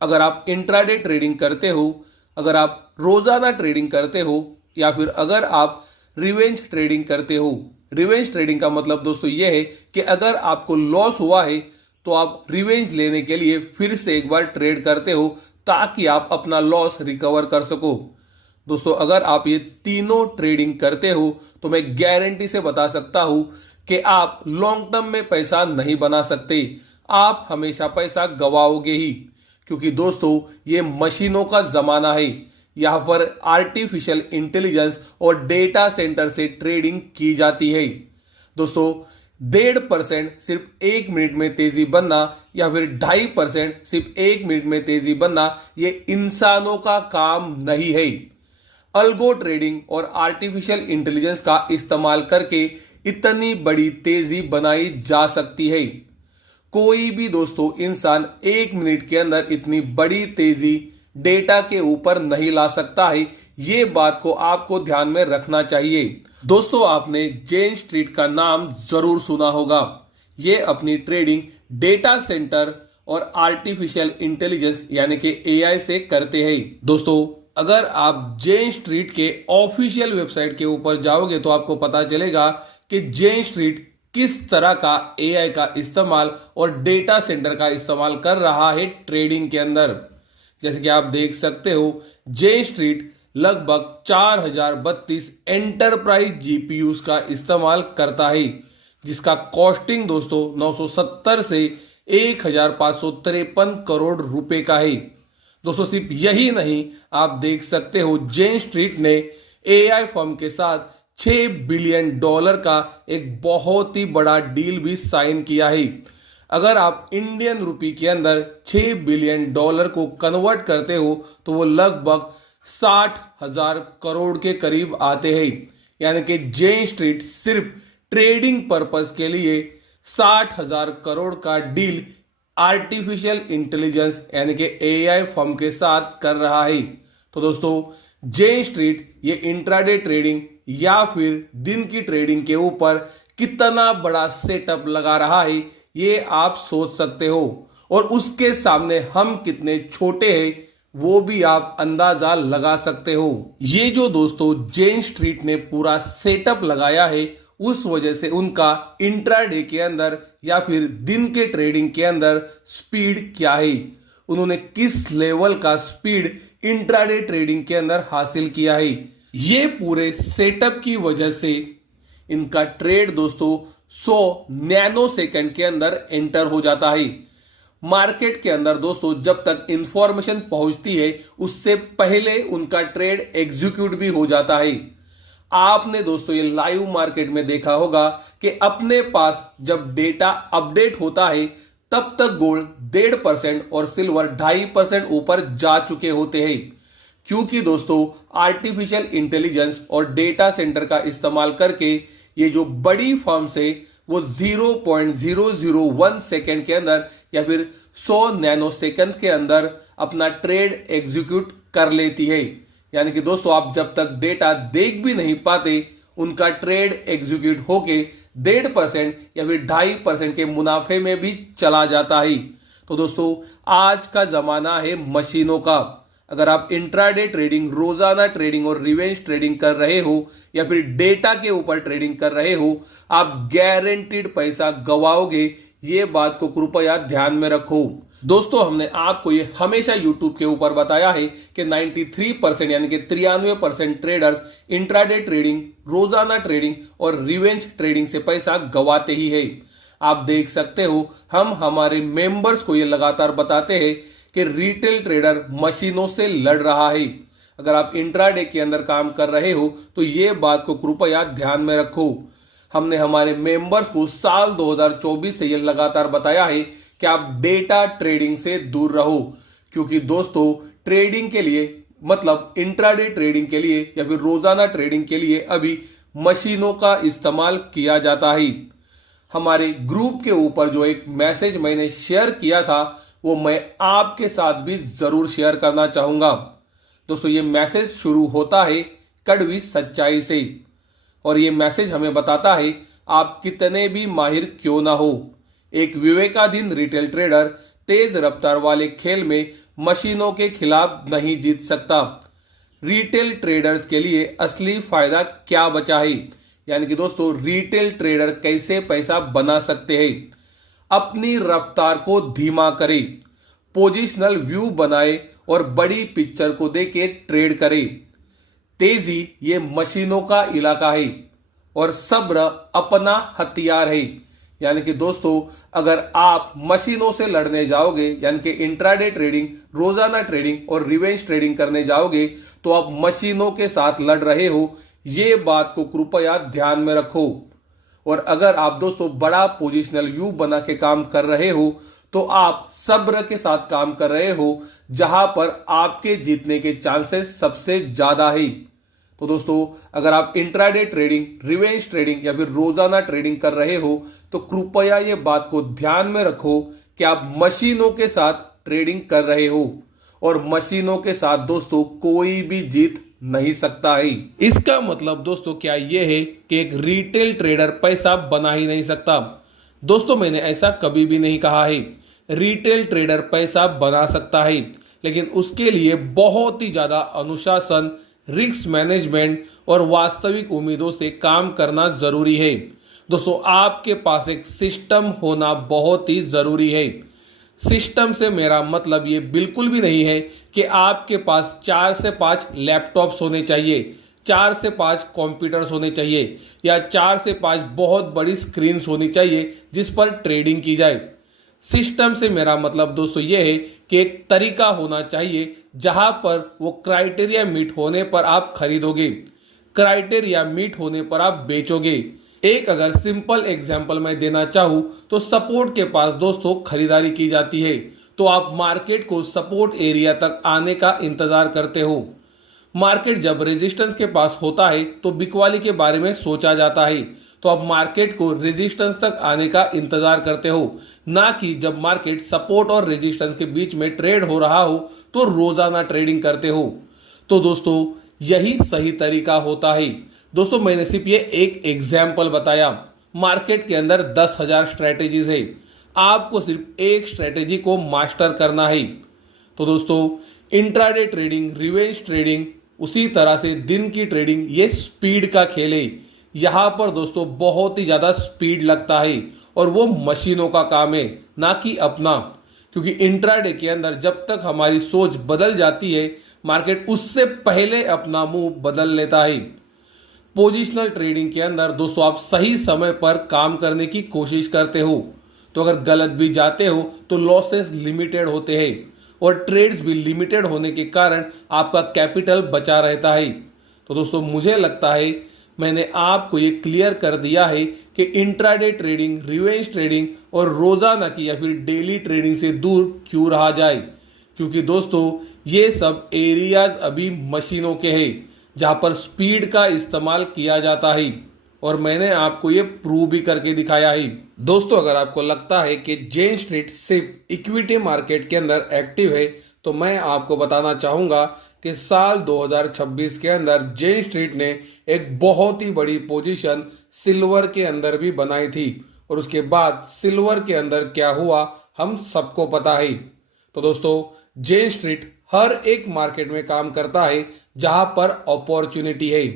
अगर आप intraday trading करते हो, अगर आप रोजाना ट्रेडिंग करते हो, या फिर अगर आप रिवेंज ट्रेडिंग करते हो। रिवेंज ट्रेडिंग का मतलब दोस्तों यह है कि अगर आपको लॉस हुआ है तो आप रिवेंज लेने के लिए फिर से एक बार ट्रेड करते हो ताकि आप अपना लॉस रिकवर कर सको। दोस्तों अगर आप ये तीनों ट्रेडिंग करते हो तो मैं गारंटी से बता सकता हूं कि आप लॉन्ग टर्म में पैसा नहीं बना सकते, आप हमेशा पैसा गवाओगे ही। क्योंकि दोस्तों ये मशीनों का जमाना है, यहां पर आर्टिफिशियल इंटेलिजेंस और डेटा सेंटर से ट्रेडिंग की जाती है। दोस्तों 1.5% सिर्फ 1 मिनट में तेजी बनना या फिर 2.5% सिर्फ 1 मिनट में तेजी बनना ये इंसानों का काम नहीं है। अल्गो ट्रेडिंग और आर्टिफिशियल इंटेलिजेंस का इस्तेमाल करके इतनी बड़ी तेजी बनाई जा सकती है। कोई भी दोस्तों इंसान 1 मिनट के अंदर इतनी बड़ी तेजी डेटा के ऊपर नहीं ला सकता है। ये बात को आपको ध्यान में रखना चाहिए। दोस्तों आपने जेन स्ट्रीट का नाम जरूर सुना होगा। ये अपनी ट्रेडिंग डेटा सेंटर और आर्टिफिशियल इंटेलिजेंस यानी कि एआई से करते हैं। दोस्तों अगर आप जेन स्ट्रीट के ऑफिशियल वेबसाइट के ऊपर जाओगे तो आपको पता चलेगा कि जेन स्ट्रीट किस तरह का एआई का इस्तेमाल और डेटा सेंटर का इस्तेमाल कर रहा है ट्रेडिंग के अंदर। जैसे कि आप देख सकते हो जेन स्ट्रीट लगभग 4032 एंटरप्राइज जीपीयूज का इस्तेमाल करता है, जिसका कॉस्टिंग दोस्तों 970 से 1553 करोड़ रुपए का है। दोस्तों सिर्फ यही नहीं, आप देख सकते हो जेन स्ट्रीट ने एआई फर्म के साथ $6 बिलियन का एक बहुत ही बड़ा डील भी साइन किया है। अगर आप इंडियन रुपी के अंदर $6 बिलियन को कन्वर्ट करते हो तो वो लगभग 60,000 करोड़ के करीब आते हैं। यानी कि जेन स्ट्रीट सिर्फ ट्रेडिंग पर्पस के लिए 60,000 करोड़ का डील आर्टिफिशियल इंटेलिजेंस यानी कि एआई फर्म के साथ कर रहा है। तो दोस्तों जेन स्ट्रीट ये इंट्राडे ट्रेडिंग या फिर दिन की ट्रेडिंग के ऊपर कितना बड़ा सेटअप लगा रहा है ये आप सोच सकते हो, और उसके सामने हम कितने छोटे हैं वो भी आप अंदाजा लगा सकते हो। ये जो दोस्तों जेन स्ट्रीट ने पूरा सेटअप लगाया है उस वजह से उनका इंट्राडे के अंदर या फिर दिन के ट्रेडिंग के अंदर स्पीड क्या है, उन्होंने किस लेवल का स्पीड इंट्राडे ट्रेडिंग के अंदर हासिल किया है। ये पूरे सेटअप की वजह से इनका ट्रेड दोस्तों 100 नैनो सेकंड के अंदर एंटर हो जाता है। मार्केट के अंदर दोस्तों जब तक इंफॉर्मेशन पहुंचती है उससे पहले उनका ट्रेड एग्जीक्यूट भी हो जाता है। आपने दोस्तों ये लाइव मार्केट में देखा होगा कि अपने पास जब डेटा अपडेट होता है तब तक गोल्ड 1.5% और सिल्वर 2.5% ऊपर जा चुके होते हैं, क्योंकि दोस्तों आर्टिफिशियल इंटेलिजेंस और डेटा सेंटर का इस्तेमाल करके ये जो बड़ी फर्म्स है वो 0.001 सेकेंड के अंदर या फिर 100 नैनो सेकंड के अंदर अपना ट्रेड एग्जीक्यूट कर लेती है। यानी कि दोस्तों आप जब तक डेटा देख भी नहीं पाते उनका ट्रेड एग्जीक्यूट होके 1.5% या फिर 2.5% के मुनाफे में भी चला जाता है। तो दोस्तों आज का जमाना है मशीनों का। अगर आप इंट्राडे ट्रेडिंग, रोजाना ट्रेडिंग और रिवेंज ट्रेडिंग कर रहे हो या फिर डेटा के ऊपर ट्रेडिंग कर रहे हो, आप गारंटीड पैसा गवाओगे। ये बात को कृपया ध्यान में रखो। दोस्तों हमने आपको ये हमेशा YouTube के ऊपर बताया है कि 93% यानी कि 93% ट्रेडर्स इंट्राडे ट्रेडिंग, रोजाना ट्रेडिंग और रिवेंज ट्रेडिंग से पैसा गवाते ही है। आप देख सकते हो हम हमारे मेंबर्स को ये लगातार बताते हैं कि रिटेल ट्रेडर मशीनों से लड़ रहा है। अगर आप इंट्राडे के अंदर काम कर रहे हो तो ये बात को कृपया ध्यान में रखो। हमने हमारे मेंबर्स को साल 2024 से ये लगातार बताया है कि आप डेटा ट्रेडिंग से दूर रहो, क्योंकि दोस्तों ट्रेडिंग के लिए मतलब इंट्राडे ट्रेडिंग के लिए या फिर रोजाना ट्रेडिंग के लिए अभी मशीनों का इस्तेमाल किया जाता है। हमारे ग्रुप के ऊपर जो एक मैसेज मैंने शेयर किया था वो मैं आपके साथ भी जरूर शेयर करना चाहूंगा। दोस्तों ये मैसेज शुरू होता है कड़वी सच्चाई से, और ये मैसेज हमें बताता है आप कितने भी माहिर क्यों ना हो, एक विवेकाधीन रिटेल ट्रेडर तेज रफ्तार वाले खेल में मशीनों के खिलाफ नहीं जीत सकता। रिटेल ट्रेडर्स के लिए असली फायदा क्या बचा है, यानी कि दोस्तों रिटेल ट्रेडर कैसे पैसा बना सकते हैं। अपनी रफ्तार को धीमा करें, पोजिशनल व्यू बनाए और बड़ी पिक्चर को देके ट्रेड करें। तेजी ये मशीनों का इलाका है और सब्र अपना हथियार है। यानी कि दोस्तों अगर आप मशीनों से लड़ने जाओगे, यानी कि इंट्राडे ट्रेडिंग, रोजाना ट्रेडिंग और रिवेंज ट्रेडिंग करने जाओगे तो आप मशीनों के साथ लड़ रहे हो, ये बात को कृपया ध्यान में रखो। और अगर आप दोस्तों बड़ा पोजिशनल व्यू बना के काम कर रहे हो तो आप सब्र के साथ काम कर रहे हो, जहां पर आपके जीतने के चांसेस सबसे ज्यादा है। तो दोस्तों अगर आप इंट्राडे ट्रेडिंग, रिवेंज ट्रेडिंग या फिर रोजाना ट्रेडिंग कर रहे हो तो कृपया ये बात को ध्यान में रखो कि आप मशीनों के साथ ट्रेडिंग कर रहे हो और मशीनों के साथ दोस्तों कोई भी जीत नहीं सकता है। इसका मतलब दोस्तों क्या ये है कि एक रिटेल ट्रेडर पैसा बना ही नहीं सकता? दोस्तों मैंने ऐसा कभी भी नहीं कहा है। रिटेल ट्रेडर पैसा बना सकता है, लेकिन उसके लिए बहुत ही ज्यादा अनुशासन, रिस्क मैनेजमेंट और वास्तविक उम्मीदों से काम करना जरूरी है। दोस्तों आपके पास एक सिस्टम होना बहुत ही जरूरी है। सिस्टम से मेरा मतलब ये बिल्कुल भी नहीं है कि आपके पास 4 से 5 लैपटॉप्स होने चाहिए, 4 से 5 कंप्यूटर्स होने चाहिए या 4 से 5 बहुत बड़ी स्क्रीन्स होनी चाहिए जिस पर ट्रेडिंग की जाए। सिस्टम से मेरा मतलब दोस्तों ये है कि एक तरीका होना चाहिए जहां पर वो क्राइटेरिया मीट होने पर आप खरीदोगे, क्राइटेरिया मीट होने पर आप बेचोगे। एक अगर सिंपल एग्जांपल मैं देना चाहूं तो सपोर्ट के पास दोस्तों खरीदारी की जाती है, तो आप मार्केट को सपोर्ट एरिया तक आने का इंतजार करते हो। मार्केट जब रेजिस्टेंस के पास होता है तो बिकवाली के बारे में सोचा जाता है, तो आप मार्केट को रेजिस्टेंस तक आने का इंतजार करते हो, ना कि जब मार्केट सपोर्ट और रेजिस्टेंस के बीच में ट्रेड हो रहा हो तो रोजाना ट्रेडिंग करते हो। तो दोस्तों यही सही तरीका होता है। दोस्तों मैंने सिर्फ ये एक एग्जाम्पल बताया। मार्केट के अंदर 10,000 स्ट्रेटेजीज है, आपको सिर्फ एक स्ट्रेटेजी को मास्टर करना है। तो दोस्तों इंट्राडे ट्रेडिंग, रिवेंज ट्रेडिंग, उसी तरह से दिन की ट्रेडिंग, ये स्पीड का खेल है। यहां पर दोस्तों बहुत ही ज्यादा स्पीड लगता है और वो मशीनों का काम है, ना कि अपना। क्योंकि इंट्राडे के अंदर जब तक हमारी सोच बदल जाती है, मार्केट उससे पहले अपना मुंह बदल लेता है। पोजिशनल ट्रेडिंग के अंदर दोस्तों आप सही समय पर काम करने की कोशिश करते हो, तो अगर गलत भी जाते हो तो लॉसेस लिमिटेड होते हैं और ट्रेड्स भी लिमिटेड होने के कारण आपका कैपिटल बचा रहता है। तो दोस्तों मुझे लगता है मैंने आपको ये क्लियर कर दिया है कि इंट्राडे ट्रेडिंग, रिवेंज ट्रेडिंग और रोजाना की या फिर डेली ट्रेडिंग से दूर क्यों रहा जाए। क्योंकि दोस्तों ये सब एरियाज अभी मशीनों के हैं जहां पर स्पीड का इस्तेमाल किया जाता है और मैंने आपको ये प्रूव भी करके दिखाया है। दोस्तों अगर आपको लगता है कि जेन स्ट्रीट सिर्फ इक्विटी मार्केट के अंदर एक्टिव है तो मैं आपको बताना चाहूंगा कि साल 2026 के अंदर जेन स्ट्रीट ने एक बहुत ही बड़ी पोजीशन सिल्वर के अंदर भी बनाई थी और उसके बाद सिल्वर के अंदर क्या हुआ हम सबको पता है। तो दोस्तों जेन स्ट्रीट हर एक मार्केट में काम करता है जहां पर अपॉर्चुनिटी है।